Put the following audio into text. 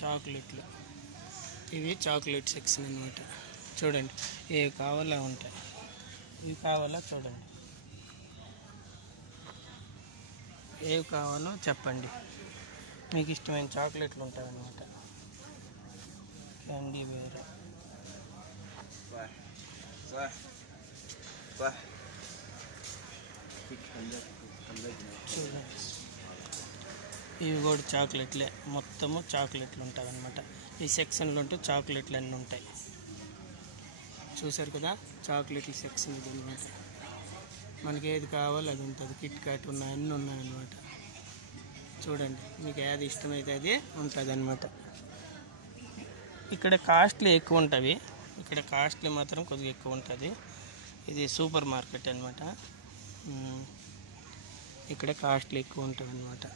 చాక్లెట్లు, ఇవి chocolate section అన్నమాట. చూడండి ఏవి కావాలో ఉంటాయి, ఇవి కావాలో చూడండి, ఏవి కావాలో చెప్పండి. మీకు ఇష్టమైన చాక్లెట్లు ఉంటాయి అన్నమాట. క్యాండీ వేర్, చూడండి ఇవి కూడా చాక్లెట్లే, మొత్తము చాక్లెట్లు ఉంటాయి అన్నమాట. ఈ సెక్షన్లో ఉంటూ చాక్లెట్లు అన్నీ ఉంటాయి. చూసారు కదా, చాక్లెట్ల సెక్షన్ ఇది అన్నమాట. మనకి ఏది కావాలో అది ఉంటుంది. కిట్ క్యాట్ ఉన్నాయి, అన్నీ ఉన్నాయన్నమాట. చూడండి మీకు ఏది ఇష్టమైతే అది ఉంటుంది అన్నమాట. ఇక్కడ కాస్ట్లీ ఎక్కువ ఉంటుంది, ఇక్కడ కాస్ట్లీ మాత్రం కొద్దిగా ఎక్కువ ఉంటుంది. ఇది సూపర్ మార్కెట్ అన్నమాట. ఇక్కడ కాస్ట్లీ ఎక్కువ ఉంటుంది అన్నమాట.